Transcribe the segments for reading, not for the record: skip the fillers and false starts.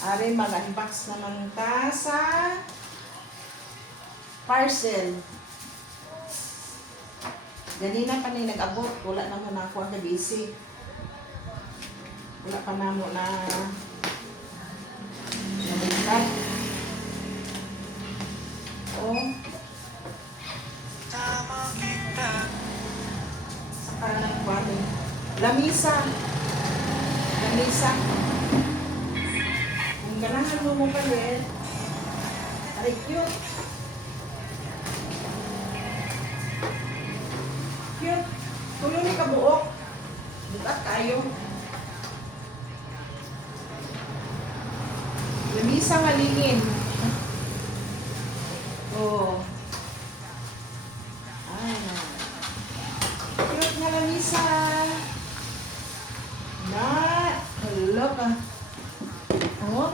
Ari, mag-unbox naman ta sa parcel. Ganina pa ni nag-abot. Wala naman ako ang busy. Wala pa na mo na nalikat. Oh. Saka ng bali. Lamisa. Lamisa. Kung ganahan mo palit. Ay, cute. Cute. Tulong ni kabuok. Bukat tayo. Lamisa nga lingin. Oh. Ay. Cute nga lamisa. Na. Hello ka. Oh.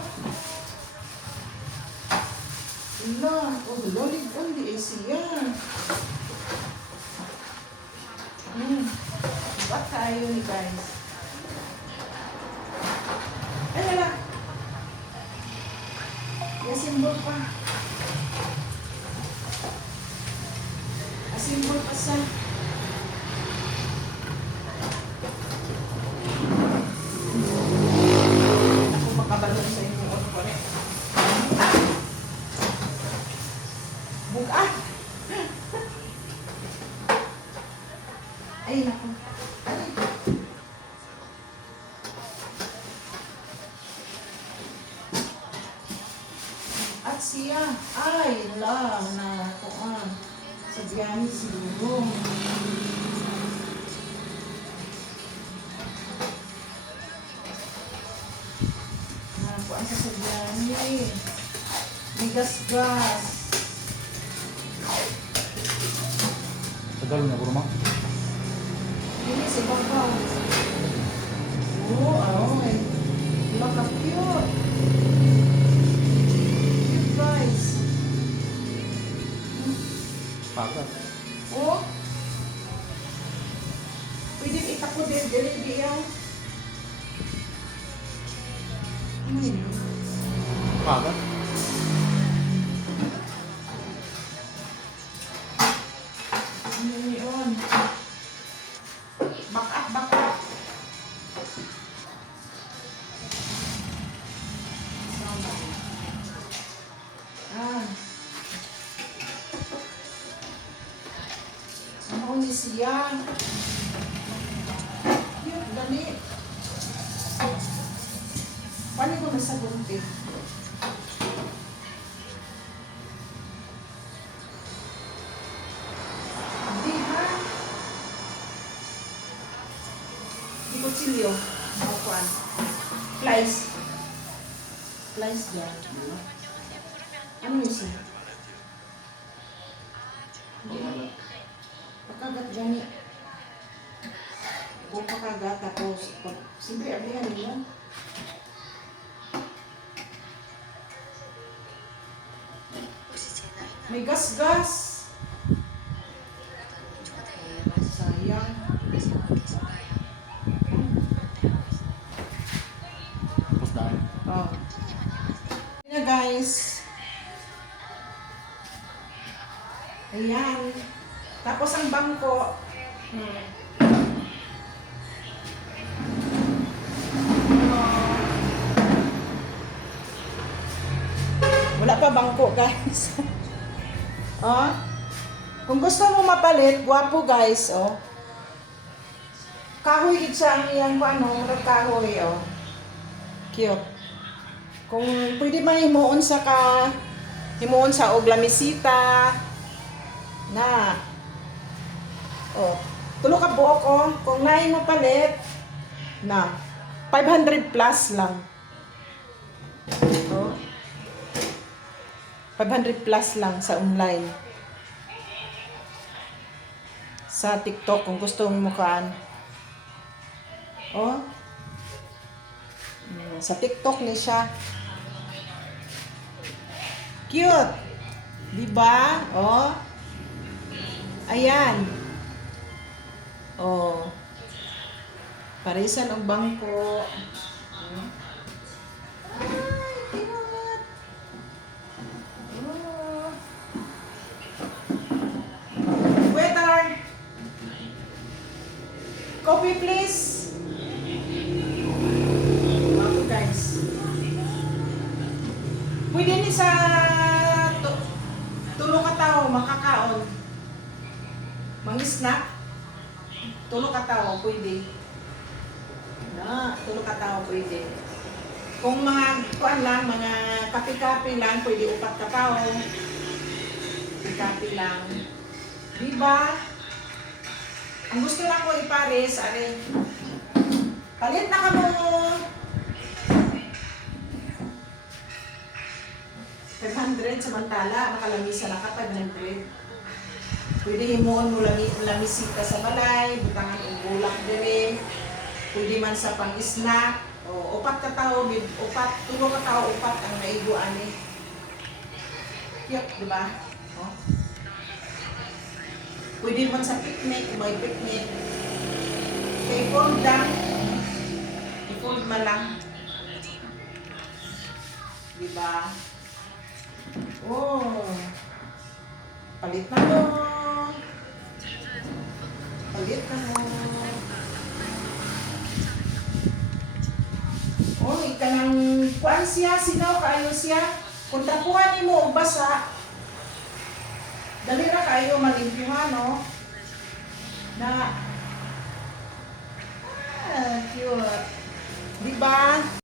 Hello. Oh, hello. Ligpon di siya. Bukat tayo ni guys. Ay, wala. Yung simbol pa. Simbol pa sa. Ako makabalon sa inyong otpo rin. Buka. Ay, naku. Ay. At siya, ay lang na kuan sa biyani siguro. Kuan sa biyani. May gas-gas. Tagal na po naman. Ini si Babaw. Oh, ay. Look, cute. Guys. Pakat. Oh. Pwede itako din dili yan. Pakat. Ano yun? Baka. Ano ni siya? Cute, dali. Paano ko nasa bunti? Hindi ha? Di ko chilyo. Makuan. Flies. Flies yan. Ano yun siya? Pagkagat gani. Kung pagkagat tapos simple abihan nila. May gas-gas. Sayang. Tapos na. Oh. Ayan guys. Ayan. Tapos ang bangko. Wala pa bangko guys. Oh. Kung gusto mo mapalit, guwapo guys, oh. Kahoy gid sa ang iyang ano, kahoy, oh. Cute. Kung pwede man himuon sa og lamisita na. Oh, tulo ka buok oh. Kung naay mo palit na 500 plus lang. Oh. 500 plus lang sa online. Sa TikTok kung gusto mo kaan. Oh. Sa TikTok ni siya. Cute. Diba? Oh. Ayan. Oh. Parisan ang bangko. Coffee please. Ako guys. Pwede ni sa tulo ka tao makakaon. Mang-snack. Tulo ka tao pwede. Na, tulo ka tao pwede. Kung mga kuan lang, mga kape-kape lang, pwede upat ka tao. Kape lang. Diba? Ang gusto lang ko ipares, are. Palit na ka mo. 500 samantala, makalamisa na ka 500. Pwede himuon mo lamisita sa balay, butangan og bulak dire. Pwede man sa pang-snack. O, upat ka tao, upat, tulo ka tao, upat ang naigo ani. Cute, di ba? Oh. Pwede man sa picnic, may picnic. Kay fold lang. I-fold man lang. Di ba? Oh. Palit na mo. Palit na mo. Oh, ikanang kuan siya, sinaw kayo siya. Kung tapuhan mo og basa, dali ra kayo malimpyuhan, no? Na, cute. Di ba?